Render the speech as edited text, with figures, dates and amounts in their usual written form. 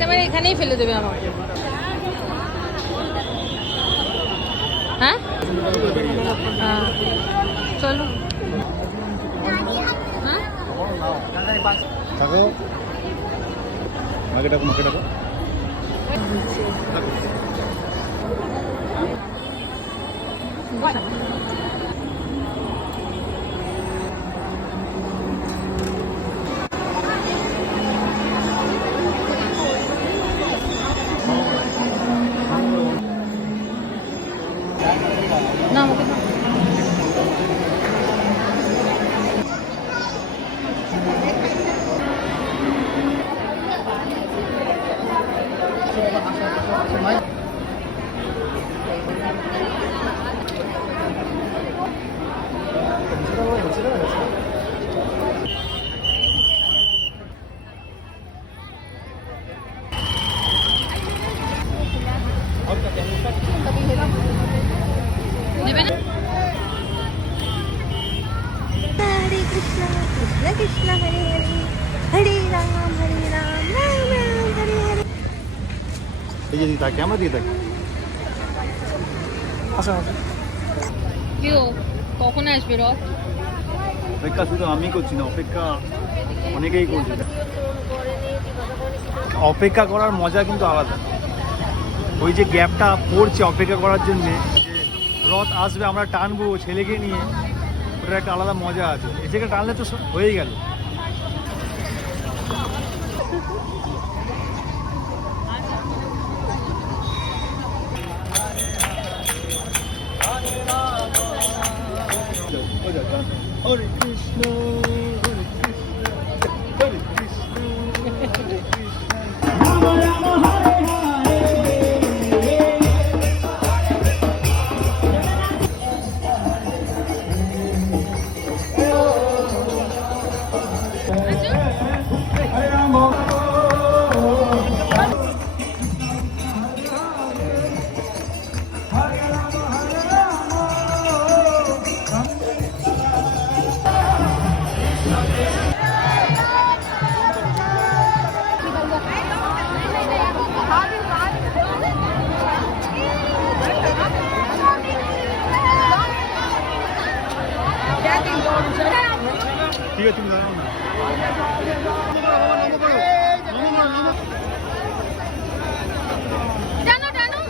একেবারে এখানেই ফেলে দেবে আমাকে। হ্যাঁ চলো। হ্যাঁ মাকে ডাকো, মাকে ডাকো। না আমাকে না। নেবে না? हरे कृष्णा कृष्ण कृष्ण हरे हरे हरे राम राम राम राम हरे हरे। এই যে দিদি তাকে, আমরা দিয়ে থাকি। আসো আসো। কি গো, কখন আসবে রথ? অপেক্ষা শুধু আমি করছি না, অপেক্ষা অনেকেই করছে। অপেক্ষা করার মজা কিন্তু আলাদা। ওই যে গ্যাপটা পড়ছে অপেক্ষা করার জন্যে, যে রথ আসবে আমরা টানবো ছেলেকে নিয়ে, ওটার একটা আলাদা মজা আছে। এই জায়গায় টানলে তো হয়েই গেল। হরে কৃষ্ণ হরে কৃষ্ণ হরে কৃষ্ণ হরে কৃষ্ণ রাম রাম হরে হরে রাম। ঠিক আছে, তুমি দাঁড়াও না। টানো টানো।